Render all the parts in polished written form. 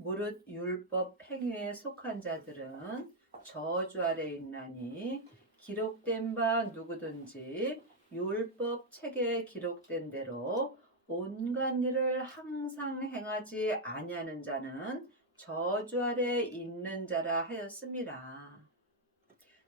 무릇 율법 행위에 속한 자들은 저주 아래 있나니 기록된 바 누구든지 율법 책에 기록된 대로 온갖 일을 항상 행하지 아니하는 자는 저주 아래 있는 자라 하였습니다.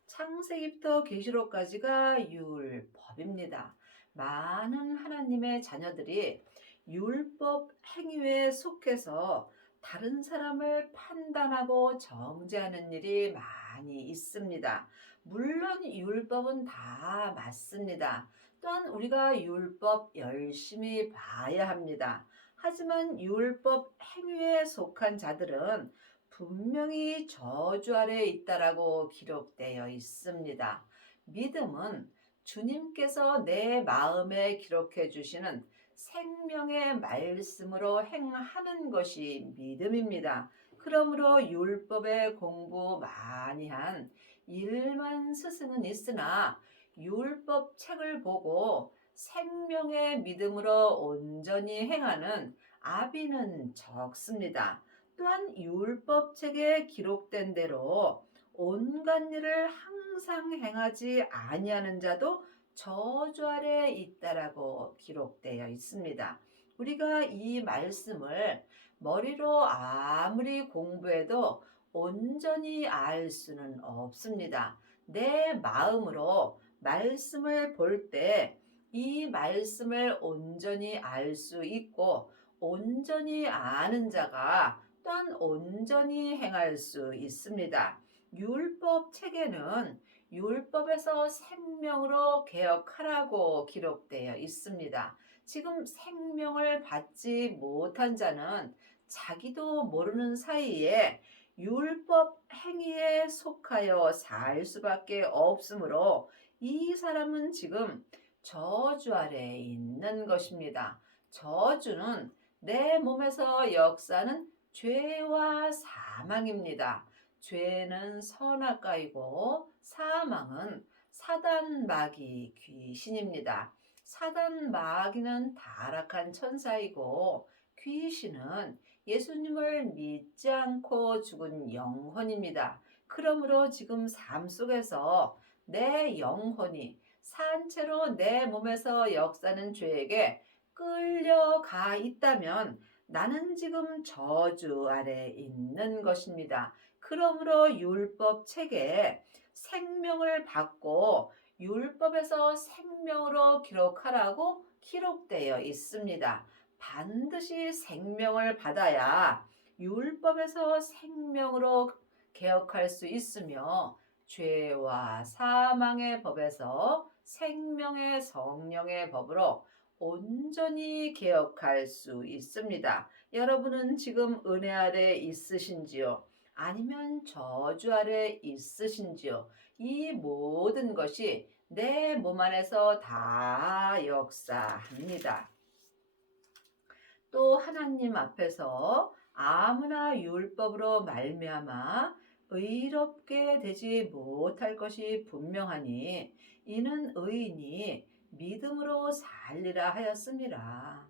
창세기부터 계시록까지가 율법입니다. 많은 하나님의 자녀들이 율법 행위에 속해서 다른 사람을 판단하고 정죄하는 일이 많이 있습니다. 물론 율법은 다 맞습니다. 또한 우리가 율법 열심히 봐야 합니다. 하지만 율법 행위에 속한 자들은 분명히 저주 아래 있다라고 기록되어 있습니다. 믿음은 주님께서 내 마음에 기록해 주시는 생명의 말씀으로 행하는 것이 믿음입니다. 그러므로 율법에 공부 많이 한 일만 스승은 있으나 율법 책을 보고 생명의 믿음으로 온전히 행하는 아비는 적습니다. 또한 율법책에 기록된 대로 온갖 일을 항상 행하지 아니하는 자도 저주 아래 있다라고 기록되어 있습니다. 우리가 이 말씀을 머리로 아무리 공부해도 온전히 알 수는 없습니다. 내 마음으로 말씀을 볼 때 이 말씀을 온전히 알 수 있고 온전히 아는 자가 또한 온전히 행할 수 있습니다. 율법 책에는 율법에서 생명으로 개혁하라고 기록되어 있습니다. 지금 생명을 받지 못한 자는 자기도 모르는 사이에 율법 행위에 속하여 살 수밖에 없으므로 이 사람은 지금 저주 아래에 있는 것입니다. 저주는 내 몸에서 역사는 죄와 사망입니다. 죄는 선악과이고 사망은 사단 마귀 귀신입니다. 사단 마귀는 타락한 천사이고 귀신은 예수님을 믿지 않고 죽은 영혼입니다. 그러므로 지금 삶 속에서 내 영혼이 산채로 내 몸에서 역사는 죄에게 끌려가 있다면 나는 지금 저주 아래 있는 것입니다. 그러므로 율법 책에 생명을 받고 율법에서 생명으로 기록하라고 기록되어 있습니다. 반드시 생명을 받아야 율법에서 생명으로 개혁할 수 있으며 죄와 사망의 법에서 생명의 성령의 법으로 온전히 개혁할 수 있습니다. 여러분은 지금 은혜 아래 있으신지요? 아니면 저주 아래 있으신지요? 이 모든 것이 내 몸 안에서 다 역사합니다. 또 하나님 앞에서 아무나 율법으로 말미암아 의롭게 되지 못할 것이 분명하니 이는 의인이 믿음으로 살리라 하였습니다.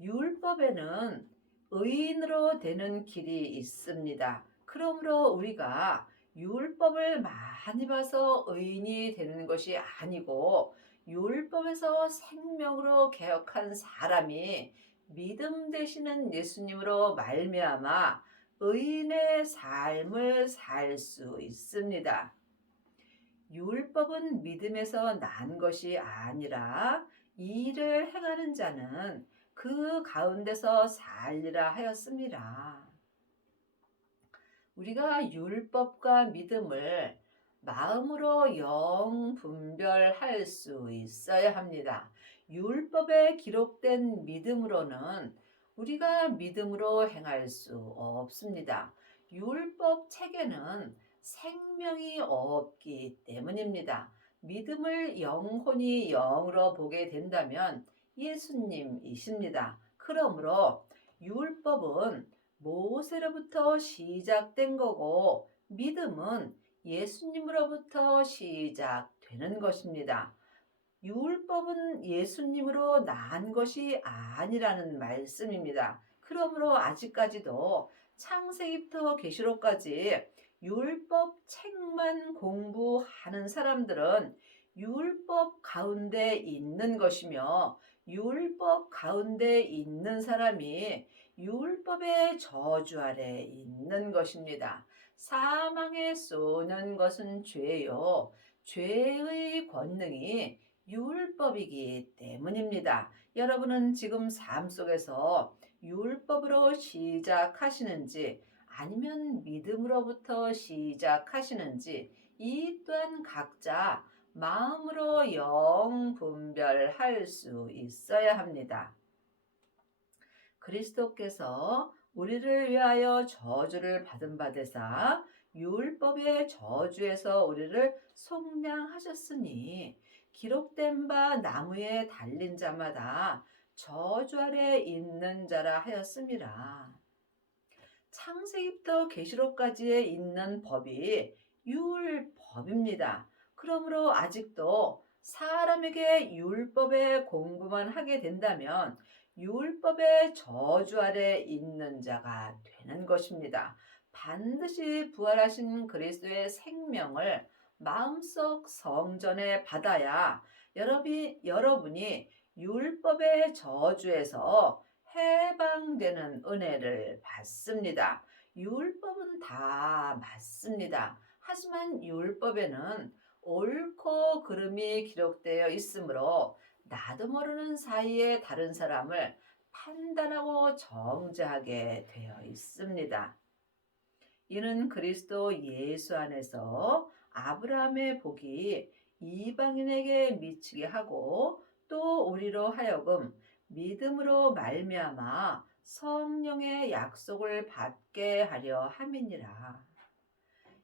율법에는 의인으로 되는 길이 있습니다. 그러므로 우리가 율법을 많이 봐서 의인이 되는 것이 아니고 율법에서 생명으로 개혁한 사람이 믿음 되시는 예수님으로 말미암아 의인의 삶을 살 수 있습니다. 율법은 믿음에서 난 것이 아니라 이를 행하는 자는 그 가운데서 살리라 하였습니다. 우리가 율법과 믿음을 마음으로 영 분별할 수 있어야 합니다. 율법에 기록된 믿음으로는 우리가 믿음으로 행할 수 없습니다. 율법 책에는 생명이 없기 때문입니다. 믿음을 영혼이 영으로 보게 된다면 예수님이십니다. 그러므로 율법은 모세로부터 시작된 거고 믿음은 예수님으로부터 시작되는 것입니다. 율법은 예수님으로 난 것이 아니라는 말씀입니다. 그러므로 아직까지도 창세기부터 계시록까지 율법 책만 공부하는 사람들은 율법 가운데 있는 것이며, 율법 가운데 있는 사람이 율법의 저주 아래 있는 것입니다. 사망에 쏘는 것은 죄요. 죄의 권능이 율법이기 때문입니다. 여러분은 지금 삶 속에서 율법으로 시작하시는지 아니면 믿음으로부터 시작하시는지, 이 또한 각자 마음으로 영 분별할 수 있어야 합니다. 그리스도께서 우리를 위하여 저주를 받은 바 되사 율법의 저주에서 우리를 속량하셨으니, 기록된 바 나무에 달린 자마다 저주 아래 있는 자라 하였음이라. 창세기부터 계시록까지에 있는 법이 율법입니다. 그러므로 아직도 사람에게 율법의 공부만 하게 된다면 율법의 저주 아래 있는 자가 되는 것입니다. 반드시 부활하신 그리스도의 생명을 마음속 성전에 받아야 여러분이 율법의 저주에서 해방되는 은혜를 받습니다. 율법은 다 맞습니다. 하지만 율법에는 옳고 그름이 기록되어 있으므로 나도 모르는 사이에 다른 사람을 판단하고 정죄하게 되어 있습니다. 이는 그리스도 예수 안에서 아브라함의 복이 이방인에게 미치게 하고, 또 우리로 하여금 믿음으로 말미암아 성령의 약속을 받게 하려 함이니라.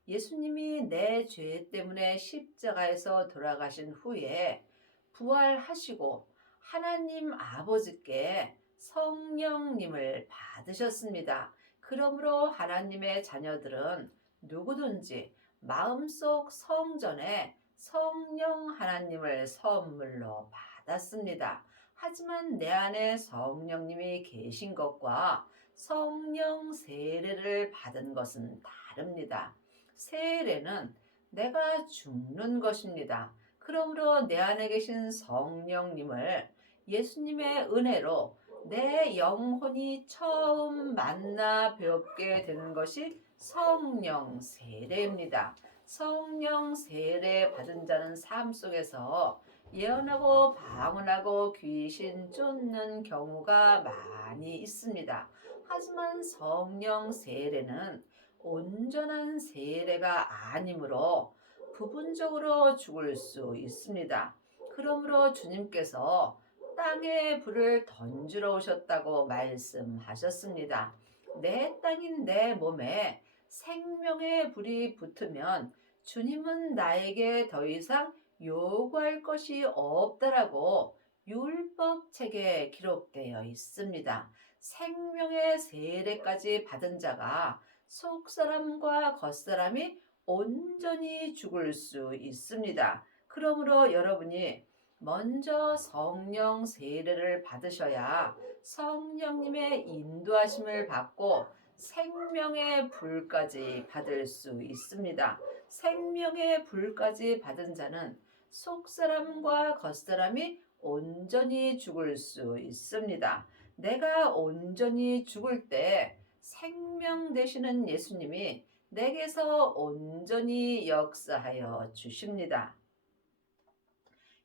예수님이 내 죄 때문에 십자가에서 돌아가신 후에 부활하시고 하나님 아버지께 성령님을 받으셨습니다. 그러므로 하나님의 자녀들은 누구든지 마음속 성전에 성령 하나님을 선물로 받았습니다. 하지만 내 안에 성령님이 계신 것과 성령 세례를 받은 것은 다릅니다. 세례는 내가 죽는 것입니다. 그러므로 내 안에 계신 성령님을 예수님의 은혜로 내 영혼이 처음 만나 배웁게 되는 것이 성령 세례입니다. 성령 세례 받은 자는 삶 속에서 예언하고 방언하고 귀신 쫓는 경우가 많이 있습니다. 하지만 성령 세례는 온전한 세례가 아니므로 부분적으로 죽을 수 있습니다. 그러므로 주님께서 땅에 불을 던지러 오셨다고 말씀하셨습니다. 내 땅인 내 몸에 생명의 불이 붙으면 주님은 나에게 더 이상 요구할 것이 없다라고 율법책에 기록되어 있습니다. 생명의 세례까지 받은 자가 속사람과 겉사람이 온전히 죽을 수 있습니다. 그러므로 여러분이 먼저 성령 세례를 받으셔야 성령님의 인도하심을 받고 생명의 불까지 받을 수 있습니다. 생명의 불까지 받은 자는 속사람과 겉사람이 온전히 죽을 수 있습니다. 내가 온전히 죽을 때 생명 되시는 예수님이 내게서 온전히 역사하여 주십니다.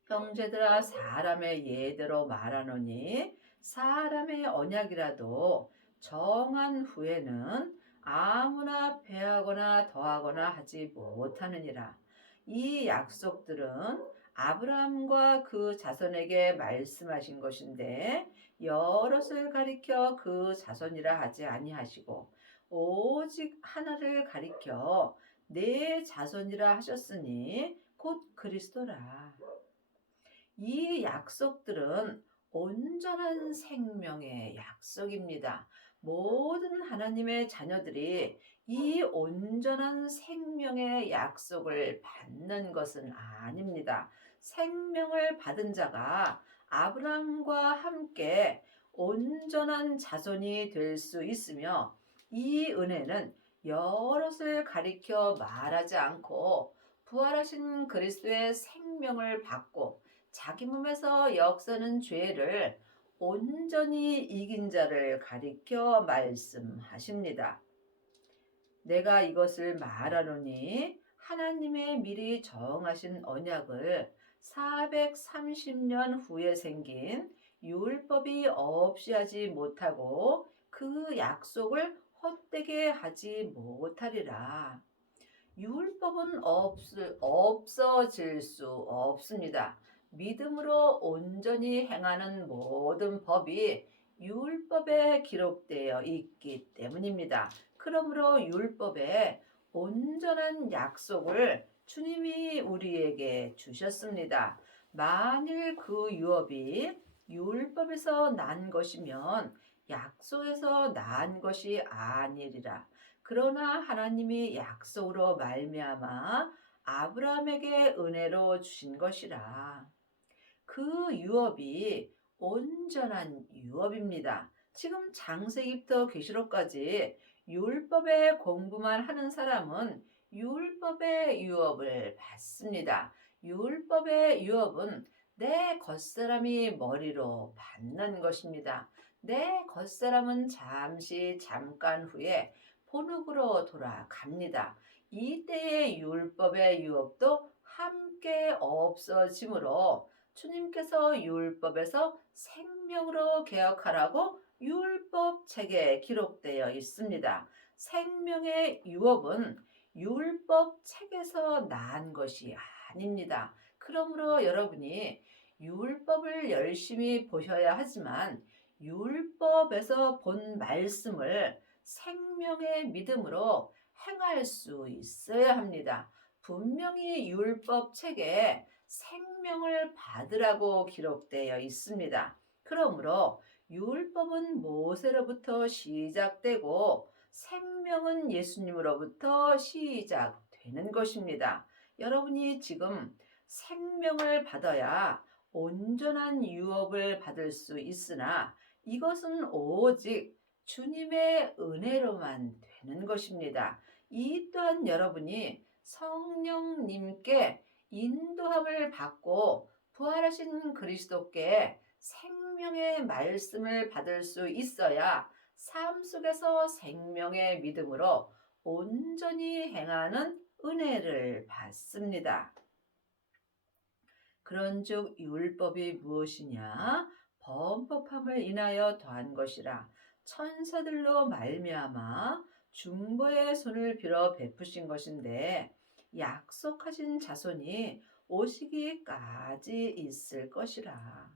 형제들아, 사람의 예대로 말하노니 사람의 언약이라도 정한 후에는 아무나 패하거나 더하거나 하지 못하느니라. 이 약속들은 아브라함과 그 자손에게 말씀하신 것인데 여럿을 가리켜 그 자손이라 하지 아니하시고 오직 하나를 가리켜 네 자손이라 하셨으니 곧 그리스도라. 이 약속들은 온전한 생명의 약속입니다. 모든 하나님의 자녀들이 이 온전한 생명의 약속을 받는 것은 아닙니다. 생명을 받은 자가 아브라함과 함께 온전한 자손이 될 수 있으며 이 은혜는 여럿을 가리켜 말하지 않고 부활하신 그리스도의 생명을 받고 자기 몸에서 역사는 죄를 온전히 이긴 자를 가리켜 말씀하십니다. 내가 이것을 말하노니 하나님의 미리 정하신 언약을 430년 후에 생긴 율법이 없이 하지 못하고 그 약속을 헛되게 하지 못하리라. 율법은 없어질 수 없습니다. 믿음으로 온전히 행하는 모든 법이 율법에 기록되어 있기 때문입니다. 그러므로 율법에 온전한 약속을 주님이 우리에게 주셨습니다. 만일 그 유업이 율법에서 난 것이면 약속에서 난 것이 아니리라. 그러나 하나님이 약속으로 말미암아 아브라함에게 은혜로 주신 것이라. 그 유업이 온전한 유업입니다. 지금 창세기부터 계시록까지 율법의 공부만 하는 사람은 율법의 유업을 받습니다. 율법의 유업은 내 겉사람이 머리로 받는 것입니다. 내 겉사람은 잠깐 후에 본흙으로 돌아갑니다. 이때의 율법의 유업도 함께 없어지므로 주님께서 율법에서 생명으로 개혁하라고 율법 책에 기록되어 있습니다. 생명의 유업은 율법 책에서 난 것이 아닙니다. 그러므로 여러분이 율법을 열심히 보셔야 하지만 율법에서 본 말씀을 생명의 믿음으로 행할 수 있어야 합니다. 분명히 율법 책에 생명을 받으라고 기록되어 있습니다. 그러므로 율법은 모세로부터 시작되고 생명은 예수님으로부터 시작되는 것입니다. 여러분이 지금 생명을 받아야 온전한 유업을 받을 수 있으나 이것은 오직 주님의 은혜로만 되는 것입니다. 이 또한 여러분이 성령님께 인도함을 받고 부활하신 그리스도께 생명의 말씀을 받을 수 있어야 삶 속에서 생명의 믿음으로 온전히 행하는 은혜를 받습니다. 그런즉 율법이 무엇이냐? 범법함을 인하여 더한 것이라. 천사들로 말미암아 중보의 손을 빌어 베푸신 것인데 약속하신 자손이 오시기까지 있을 것이라.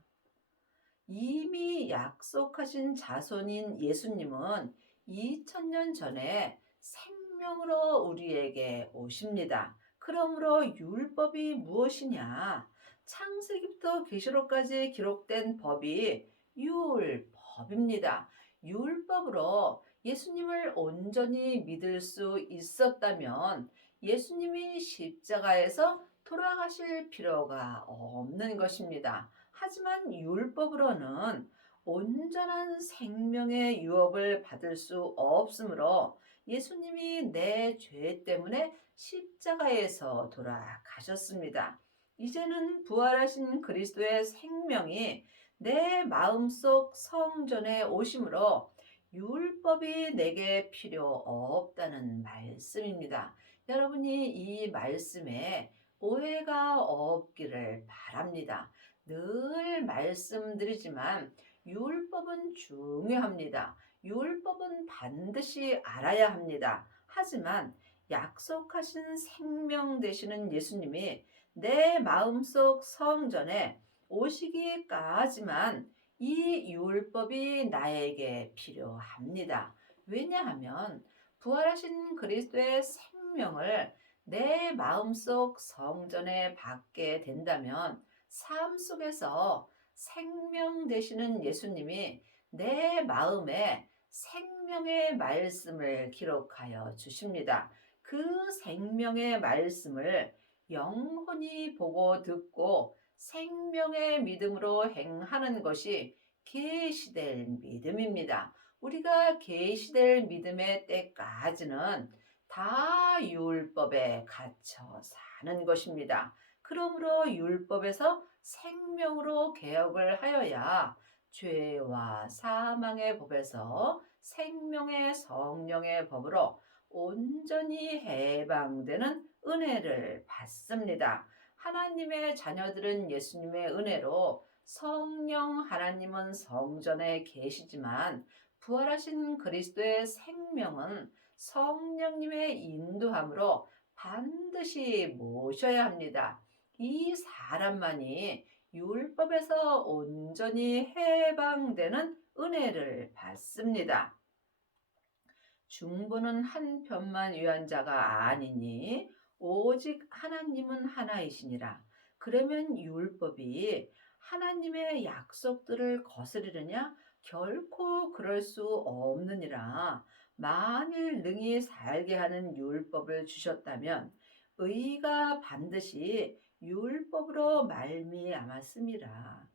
이미 약속하신 자손인 예수님은 2000년 전에 생명으로 우리에게 오십니다. 그러므로 율법이 무엇이냐? 창세기부터 계시록까지 기록된 법이 율법입니다. 율법으로 예수님을 온전히 믿을 수 있었다면 예수님이 십자가에서 돌아가실 필요가 없는 것입니다. 하지만 율법으로는 온전한 생명의 유업을 받을 수 없으므로 예수님이 내 죄 때문에 십자가에서 돌아가셨습니다. 이제는 부활하신 그리스도의 생명이 내 마음속 성전에 오심으로 율법이 내게 필요 없다는 말씀입니다. 여러분이 이 말씀에 오해가 없기를 바랍니다. 늘 말씀드리지만 율법은 중요합니다. 율법은 반드시 알아야 합니다. 하지만 약속하신 생명 되시는 예수님이 내 마음속 성전에 오시기까지만 이 율법이 나에게 필요합니다. 왜냐하면 부활하신 그리스도의 생명을 내 마음속 성전에 받게 된다면 삶 속에서 생명 되시는 예수님이 내 마음에 생명의 말씀을 기록하여 주십니다. 그 생명의 말씀을 영혼이 보고 듣고 생명의 믿음으로 행하는 것이 계시될 믿음입니다. 우리가 계시될 믿음의 때까지는 다 율법에 갇혀 사는 것입니다. 그러므로 율법에서 생명으로 개혁을 하여야 죄와 사망의 법에서 생명의 성령의 법으로 온전히 해방되는 은혜를 받습니다. 하나님의 자녀들은 예수님의 은혜로 성령 하나님은 성전에 계시지만 부활하신 그리스도의 생명은 성령님의 인도함으로 반드시 모셔야 합니다. 이 사람만이 율법에서 온전히 해방되는 은혜를 받습니다. 중보는 한 편만 위한 자가 아니니 오직 하나님은 하나이시니라. 그러면 율법이 하나님의 약속들을 거스르느냐? 결코 그럴 수 없느니라. 만일 능히 살게 하는 율법을 주셨다면 의가 반드시 율법으로 말미암았음이라.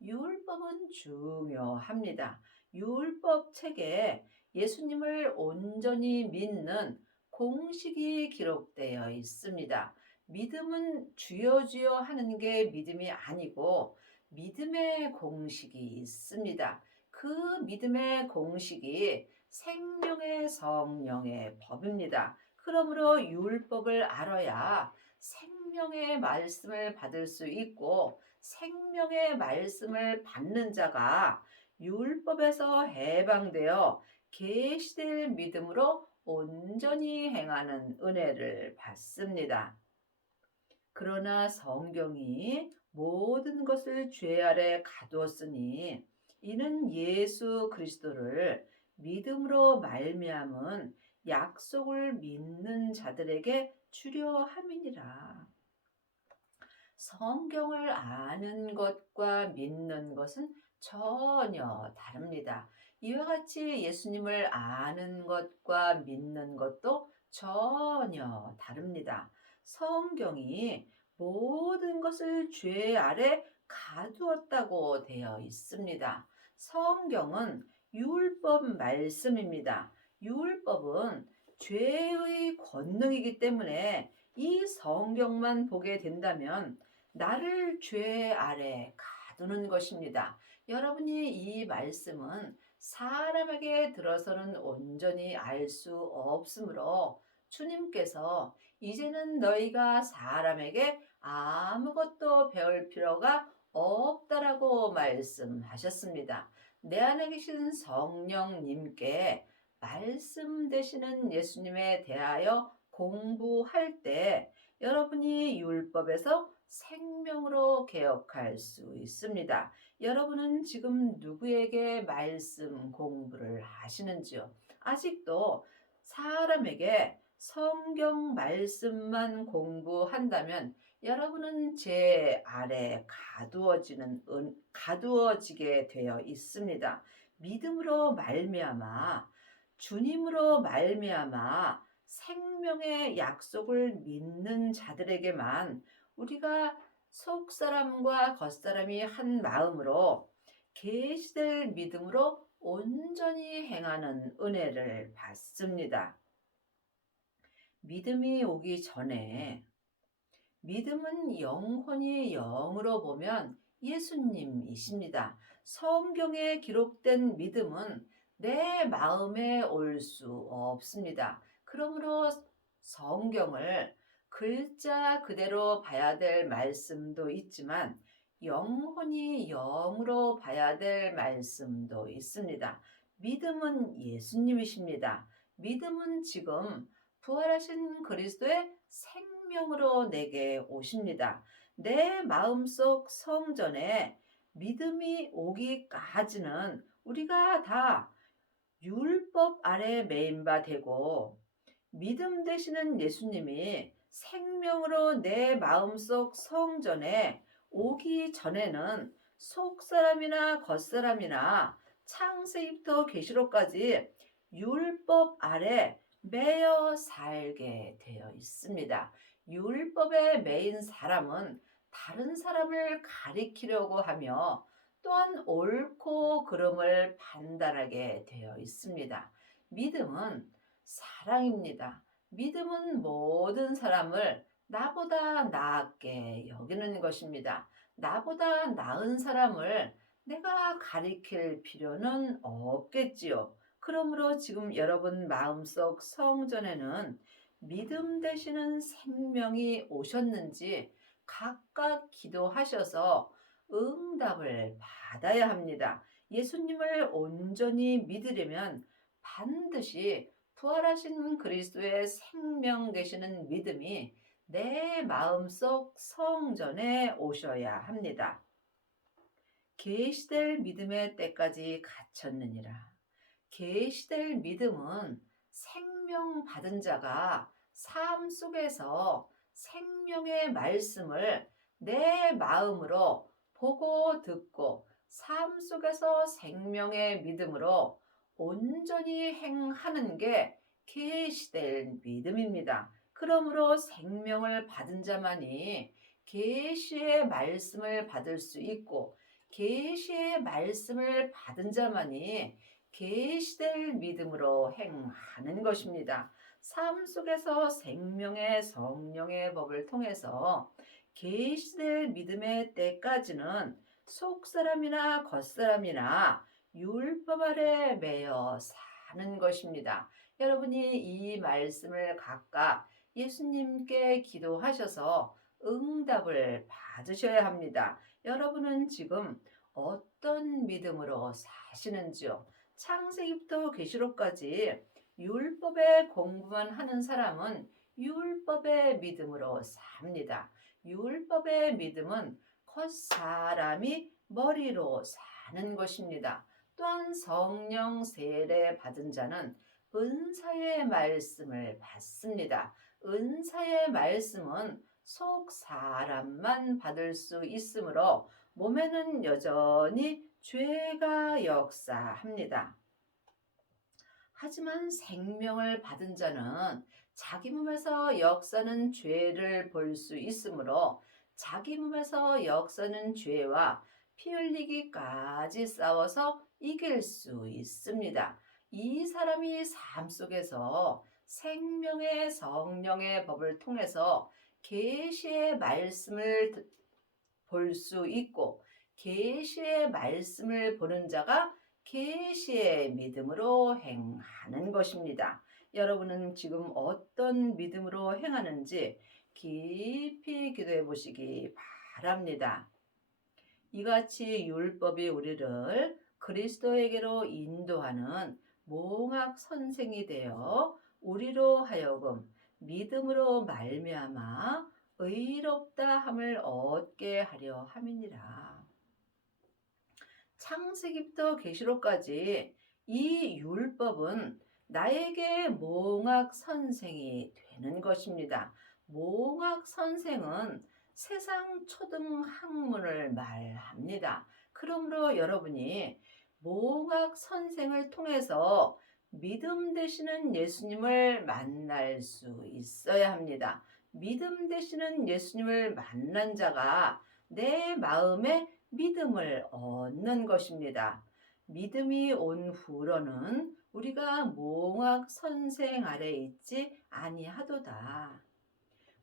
율법은 중요합니다. 율법 책에 예수님을 온전히 믿는 공식이 기록되어 있습니다. 믿음은 주여 주여 하는 게 믿음이 아니고 믿음의 공식이 있습니다. 그 믿음의 공식이 생명의 성령의 법입니다. 그러므로 율법을 알아야 생명의 말씀을 받을 수 있고 생명의 말씀을 받는 자가 율법에서 해방되어 계시될 믿음으로 온전히 행하는 은혜를 받습니다. 그러나 성경이 모든 것을 죄 아래 가두었으니 이는 예수 그리스도를 믿음으로 말미암은 약속을 믿는 자들에게 주려 함이니라. 성경을 아는 것과 믿는 것은 전혀 다릅니다. 이와 같이 예수님을 아는 것과 믿는 것도 전혀 다릅니다. 성경이 모든 것을 죄 아래 가두었다고 되어 있습니다. 성경은 율법 말씀입니다. 율법은 죄의 권능이기 때문에 이 성경만 보게 된다면 나를 죄 아래 가두는 것입니다. 여러분이 이 말씀은 사람에게 들어서는 온전히 알 수 없으므로 주님께서 이제는 너희가 사람에게 아무것도 배울 필요가 없다라고 말씀하셨습니다. 내 안에 계신 성령님께 말씀 되시는 예수님에 대하여 공부할 때 여러분이 율법에서 생명으로 개혁할 수 있습니다. 여러분은 지금 누구에게 말씀 공부를 하시는지요? 아직도 사람에게 성경 말씀만 공부한다면 여러분은 죄 아래 가두어지게 되어 있습니다. 믿음으로 말미암아 주님으로 말미암아 생명의 약속을 믿는 자들에게만 우리가 속사람과 겉사람이 한 마음으로 계시될 믿음으로 온전히 행하는 은혜를 받습니다. 믿음이 오기 전에 믿음은 영혼이 영으로 보면 예수님이십니다. 성경에 기록된 믿음은 내 마음에 올 수 없습니다. 그러므로 성경을 글자 그대로 봐야 될 말씀도 있지만 영혼이 영으로 봐야 될 말씀도 있습니다. 믿음은 예수님이십니다. 믿음은 지금 부활하신 그리스도의 생명으로 내게 오십니다. 내 마음속 성전에 믿음이 오기까지는 우리가 다 율법 아래 매인 바 되고 믿음 되시는 예수님이 생명으로 내 마음속 성전에 오기 전에는 속사람이나 겉사람이나 창세기부터 계시록까지 율법 아래 매여 살게 되어 있습니다. 율법에 매인 사람은 다른 사람을 가리키려고 하며 또한 옳고 그름을 판단하게 되어 있습니다. 믿음은 사랑입니다. 믿음은 모든 사람을 나보다 나았게 여기는 것입니다. 나보다 나은 사람을 내가 가리킬 필요는 없겠지요. 그러므로 지금 여러분 마음속 성전에는 믿음 되시는 생명이 오셨는지 각각 기도하셔서 응답을 받아야 합니다. 예수님을 온전히 믿으려면 반드시 부활하신 그리스도의 생명 되시는 믿음이 내 마음속 성전에 오셔야 합니다. 계시될 믿음의 때까지 갇혔느니라. 계시될 믿음은 생명 받은 자가 삶 속에서 생명의 말씀을 내 마음으로 보고 듣고 삶 속에서 생명의 믿음으로 온전히 행하는 게 계시될 믿음입니다. 그러므로 생명을 받은 자만이 계시의 말씀을 받을 수 있고 계시의 말씀을 받은 자만이 계시될 믿음으로 행하는 것입니다. 삶 속에서 생명의 성령의 법을 통해서 계시될 믿음의 때까지는 속사람이나 겉사람이나 율법 아래 매여 사는 것입니다. 여러분이 이 말씀을 각각 예수님께 기도하셔서 응답을 받으셔야 합니다. 여러분은 지금 어떤 믿음으로 사시는지요? 창세기부터 계시록까지 율법의 공부만 하는 사람은 율법의 믿음으로 삽니다. 율법의 믿음은 겉사람이 머리로 사는 것입니다. 또한 성령 세례 받은 자는 은사의 말씀을 받습니다. 은사의 말씀은 속 사람만 받을 수 있으므로 몸에는 여전히 죄가 역사합니다. 하지만 생명을 받은 자는 자기 몸에서 역사는 죄를 볼 수 있으므로 자기 몸에서 역사는 죄와 피 흘리기까지 싸워서 이길 수 있습니다. 이 사람이 삶 속에서 생명의 성령의 법을 통해서 계시의 말씀을 볼 수 있고 계시의 말씀을 보는 자가 계시의 믿음으로 행하는 것입니다. 여러분은 지금 어떤 믿음으로 행하는지 깊이 기도해 보시기 바랍니다. 이같이 율법이 우리를 그리스도에게로 인도하는 몽학 선생이 되어 우리로 하여금 믿음으로 말미암아 의롭다 함을 얻게 하려 함이니라. 창세기부터 계시록까지 이 율법은 나에게 몽학 선생이 되는 것입니다. 몽학 선생은 세상 초등 학문을 말합니다. 그러므로 여러분이 몽학 선생을 통해서 믿음 되시는 예수님을 만날 수 있어야 합니다. 믿음 되시는 예수님을 만난 자가 내 마음에 믿음을 얻는 것입니다. 믿음이 온 후로는 우리가 몽학 선생 아래 있지 아니하도다.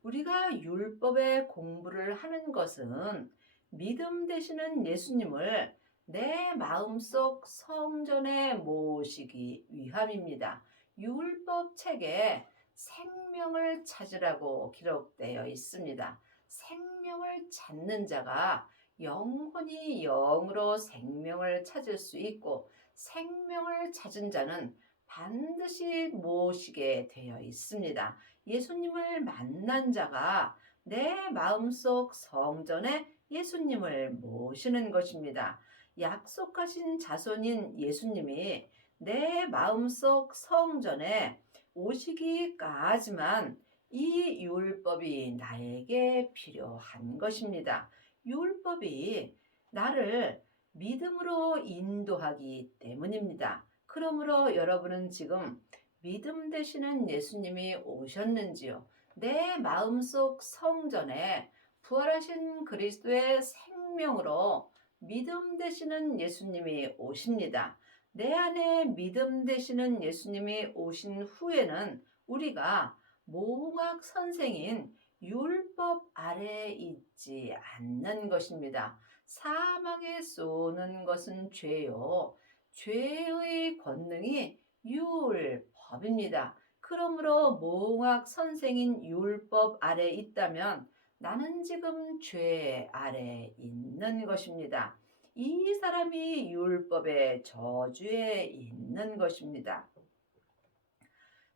우리가 율법의 공부를 하는 것은 믿음 되시는 예수님을 내 마음속 성전에 모시기 위함입니다. 율법 책에 생명을 찾으라고 기록되어 있습니다. 생명을 찾는 자가 영혼이 영으로 생명을 찾을 수 있고 생명을 찾은 자는 반드시 모시게 되어 있습니다. 예수님을 만난 자가 내 마음속 성전에 예수님을 모시는 것입니다. 약속하신 자손인 예수님이 내 마음속 성전에 오시기까지만 이 율법이 나에게 필요한 것입니다. 율법이 나를 믿음으로 인도하기 때문입니다. 그러므로 여러분은 지금 믿음 되시는 예수님이 오셨는지요? 내 마음속 성전에 부활하신 그리스도의 생명으로 믿음 되시는 예수님이 오십니다. 내 안에 믿음 되시는 예수님이 오신 후에는 우리가 모학 선생인 율법 아래에 있지 않는 것입니다. 사망에 쏘는 것은 죄요. 죄의 권능이 율법입니다. 그러므로 모학 선생인 율법 아래에 있다면 나는 지금 죄 아래 있는 것입니다. 이 사람이 율법의 저주에 있는 것입니다.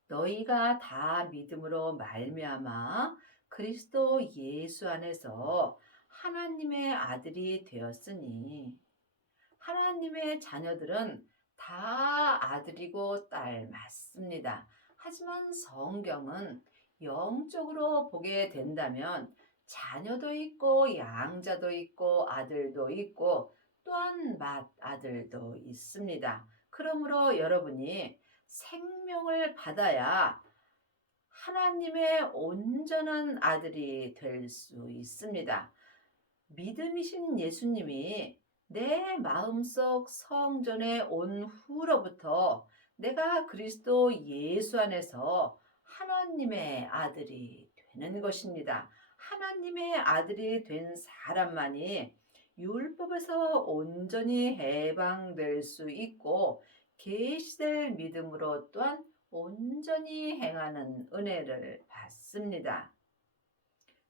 너희가 다 믿음으로 말미암아 그리스도 예수 안에서 하나님의 아들이 되었으니 하나님의 자녀들은 다 아들이고 딸 맞습니다. 하지만 성경은 영적으로 보게 된다면 자녀도 있고 양자도 있고 아들도 있고 또한 맏아들도 있습니다. 그러므로 여러분이 생명을 받아야 하나님의 온전한 아들이 될 수 있습니다. 믿음이신 예수님이 내 마음속 성전에 온 후로부터 내가 그리스도 예수 안에서 하나님의 아들이 되는 것입니다. 하나님의 아들이 된 사람만이 율법에서 온전히 해방될 수 있고 계시될 믿음으로 또한 온전히 행하는 은혜를 받습니다.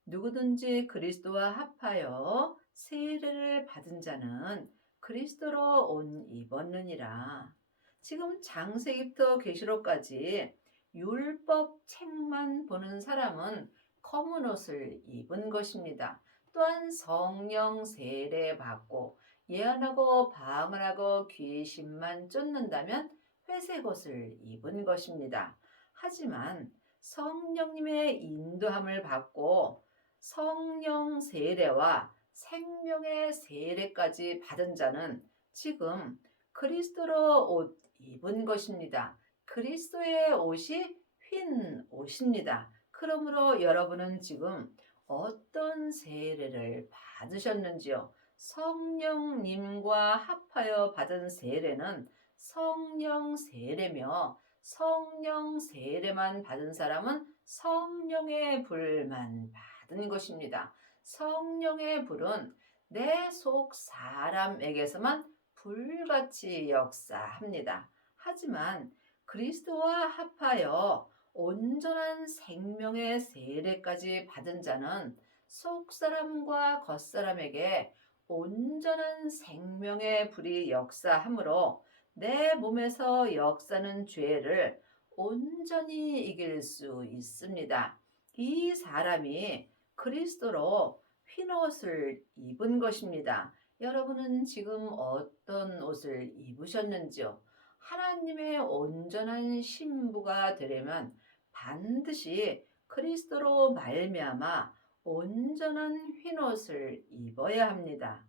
누구든지 그리스도와 합하여 세례를 받은 자는 그리스도로 옷 입었느니라. 지금 창세기부터 계시록까지 율법 책만 보는 사람은 검은 옷을 입은 것입니다. 또한 성령 세례 받고 예언하고 방언하고 귀신만 쫓는다면 회색 옷을 입은 것입니다. 하지만 성령님의 인도함을 받고 성령 세례와 생명의 세례까지 받은 자는 지금 그리스도로 옷 입은 것입니다. 그리스도의 옷이 흰 옷입니다. 그러므로 여러분은 지금 어떤 세례를 받으셨는지요? 성령님과 합하여 받은 세례는 성령 세례며 성령 세례만 받은 사람은 성령의 불만 받은 것입니다. 성령의 불은 내 속 사람에게서만 불같이 역사합니다. 하지만 그리스도와 합하여 온전한 생명의 세례까지 받은 자는 속 사람과 겉 사람에게 온전한 생명의 불이 역사하므로 내 몸에서 역사는 죄를 온전히 이길 수 있습니다. 이 사람이 그리스도로 흰옷을 입은 것입니다. 여러분은 지금 어떤 옷을 입으셨는지요? 하나님의 온전한 신부가 되려면 반드시 그리스도로 말미암아 온전한 흰옷을 입어야 합니다.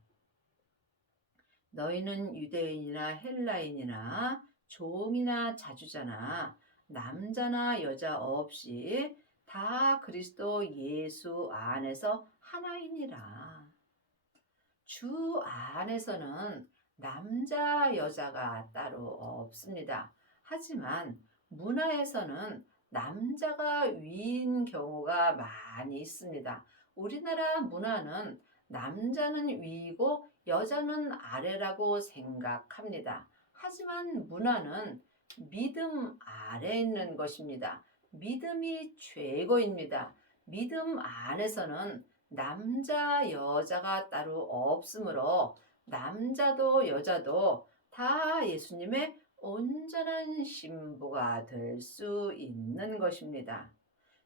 너희는 유대인이나 헬라인이나 종이나 자주자나 남자나 여자 없이 다 그리스도 예수 안에서 하나이니라. 주 안에서는 남자 여자가 따로 없습니다. 하지만 문화에서는 남자가 위인 경우가 많이 있습니다. 우리나라 문화는 남자는 위이고 여자는 아래라고 생각합니다. 하지만 문화는 믿음 아래에 있는 것입니다. 믿음이 최고입니다. 믿음 안에서는 남자, 여자가 따로 없으므로 남자도 여자도 다 예수님의 온전한 신부가 될 수 있는 것입니다.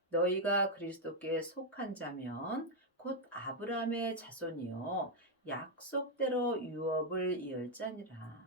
너희가 그리스도께 속한 자면 곧 아브라함의 자손이요 약속대로 유업을 이을 자니라.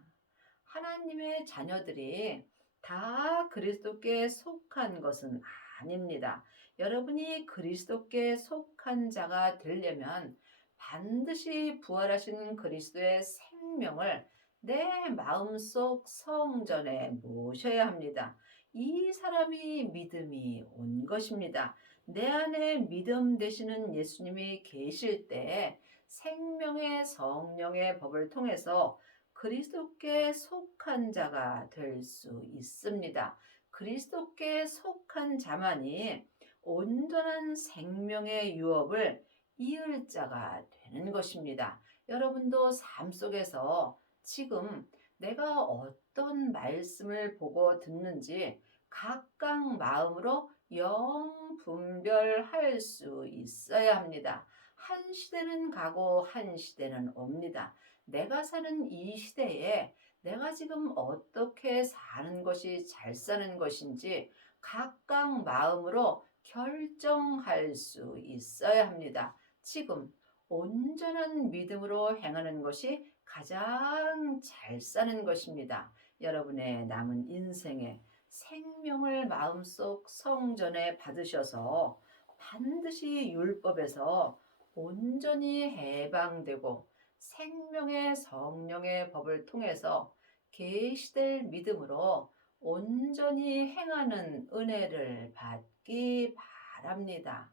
하나님의 자녀들이 다 그리스도께 속한 것은 아닙니다. 여러분이 그리스도께 속한 자가 되려면 반드시 부활하신 그리스도의 생명을 내 마음속 성전에 모셔야 합니다. 이 사람이 믿음이 온 것입니다. 내 안에 믿음 되시는 예수님이 계실 때 생명의 성령의 법을 통해서 그리스도께 속한 자가 될 수 있습니다. 그리스도께 속한 자만이 온전한 생명의 유업을 이을 자가 되는 것입니다. 여러분도 삶 속에서 지금 내가 어떤 말씀을 보고 듣는지 각각 마음으로 영 분별할 수 있어야 합니다. 한 시대는 가고 한 시대는 옵니다. 내가 사는 이 시대에 내가 지금 어떻게 사는 것이 잘 사는 것인지 각각 마음으로 결정할 수 있어야 합니다. 지금 온전한 믿음으로 행하는 것이 가장 잘 사는 것입니다. 여러분의 남은 인생에 생명을 마음속 성전에 받으셔서 반드시 율법에서 온전히 해방되고 생명의 성령의 법을 통해서 계시될 믿음으로 온전히 행하는 은혜를 받기 바랍니다.